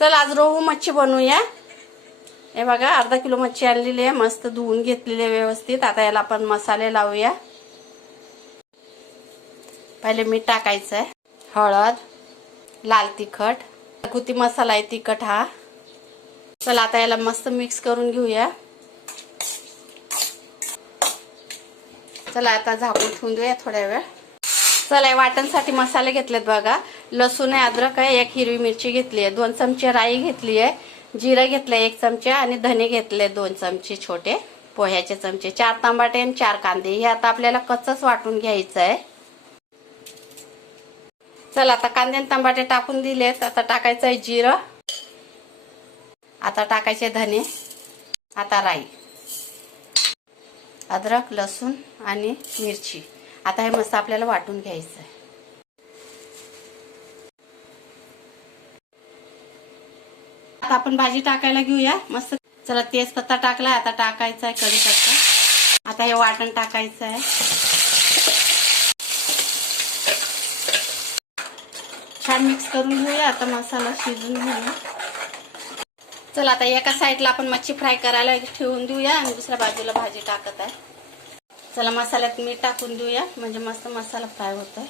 चल आज रोहू मच्छी बनवूया. हे बघा अर्धा किलो मच्छी आणलेली आहे. मस्त धुवून घेतलेली आहे व्यवस्थित. आता याला आपण मसाले लावूया. पहिले मीठ टाकायचं आहे हळद लाल तिखट. घरगुती मसाला आहे तिखट हा. चला आता याला मस्त मिक्स करून घेऊया. चला आता झाकून ठेवून देऊया थोड्या वेळ. चला हे वाटणसाठी मसाले घेतलेत बघा. लसूण आहे अद्रक आहे एक हिरवी मिरची घेतली आहे दोन चमचे राई घेतली आहे जिरं घेतलं एक चमचे आणि धने घेतले दोन चमचे छोटे पोह्याचे चमचे चार तांबाटे आणि चार कांदे. हे आता आपल्याला कच्चच वाटून घ्यायचं आहे. चला आता कांदे आणि तांबाटे टाकून दिलेत आता टाकायचं आहे जिरं आता टाकायचे धने आता राई अद्रक लसूण आणि मिरची. आता हे मस्त आपल्याला वाटून घ्यायचं आहे. आता आपण भाजी टाकायला घेऊया. मस्त. चला तेजपत्ता टाकला आता टाकायचा आहे कढीपत्ता. आता हे वाटण टाकायचं आहे छान मिक्स करून घेऊया. आता मसाला शिजून घेऊया. चला आता एका साईडला आपण मच्छी फ्राय करायला ठेवून देऊया आणि दुसऱ्या बाजूला भाजी टाकत आहे. चला मसाल्यात मीठ टाकून देऊया. म्हणजे मस्त मसाला फ्राय होतोय.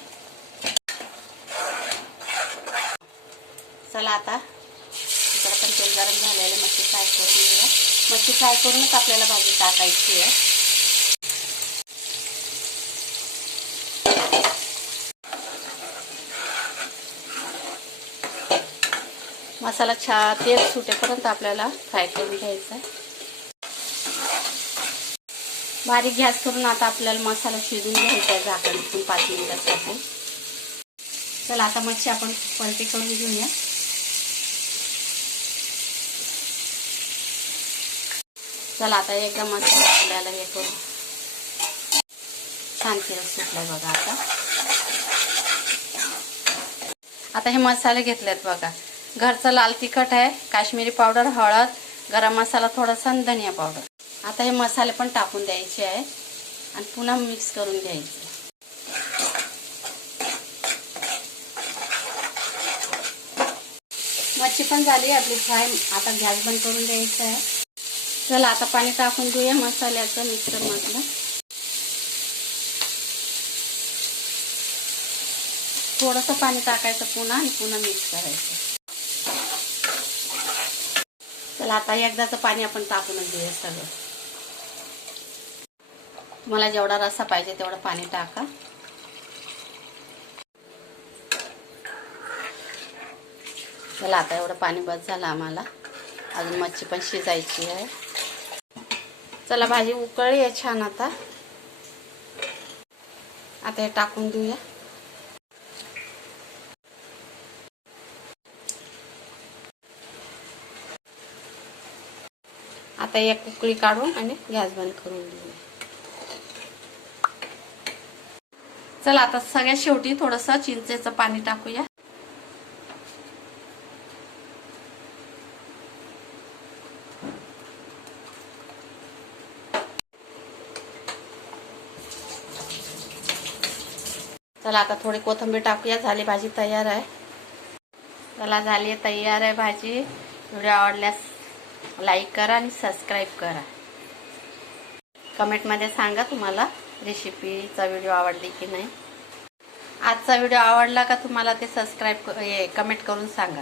चला आता इकडे पण तेल गरम झालेलं मच्छी फ्राय करून घेऊया. मच्छी फ्राय करूनच आपल्याला भाजी टाकायची आहे. मसाला छा तेल सुटेपर्यंत आपल्याला फ्राय करून घ्यायचा आहे. बारीक गॅस करून आता आपल्याला मसाला शिजून घ्यायचा आहे झाकण पाच मिनिटासाठी. चला आता मच्छी आपण पलटी करून घेऊया. चला आता एकदम मसाला आपल्याला हे करू. छान किरक सुटलाय बघा आता. आता हे मसाले घेतलेत बघा. घरचं लाल तिखट आहे काश्मीरी पावडर हळद गरम मसाला थोडासा आणि धनिया पावडर. आता हे मसाले पण टाकून द्यायचे आहे आणि पुन्हा मिक्स करून घ्यायचे. मच्छी पण झाली आपली फ्राय. आता गॅस बंद करून द्यायचं आहे. चला आता पाणी टाकून घेऊया मसाल्याचं मिक्सर मधलं. थोडंसं पाणी टाकायचं पुन्हा आणि पुन्हा मिक्स करायचं. चला आता एकदाचं पाणी आपण टाकूनच देऊया सगळं. तुम्हाला जेवढा रस्सा पाहिजे तेवढं पाणी टाका. चला आता एवढं पाणी बस झालं आम्हाला. अजून मच्छी पण शिजायची आहे. चला भाजी उकळली आहे छान आता. आता हे टाकून देऊया. आता एक उकळी काढून आणि गॅस बंद करून देऊया. चला आता सगळ्यात शेवटी थोडस चिंचेचं पाणी टाकूया. चला आता थोडी कोथिंबीर टाकूया. झाली भाजी तयार आहे. चला झाली तयार आहे भाजी. व्हिडिओ आवडल्यास लाईक करा आणि सबस्क्राईब करा. कमेंटमध्ये सांगा तुम्हाला रेसिपीचा व्हिडिओ आवडली की नाही. आजचा व्हिडिओ आवडला का तुम्हाला ते सबस्क्राईब कमेंट करून सांगा.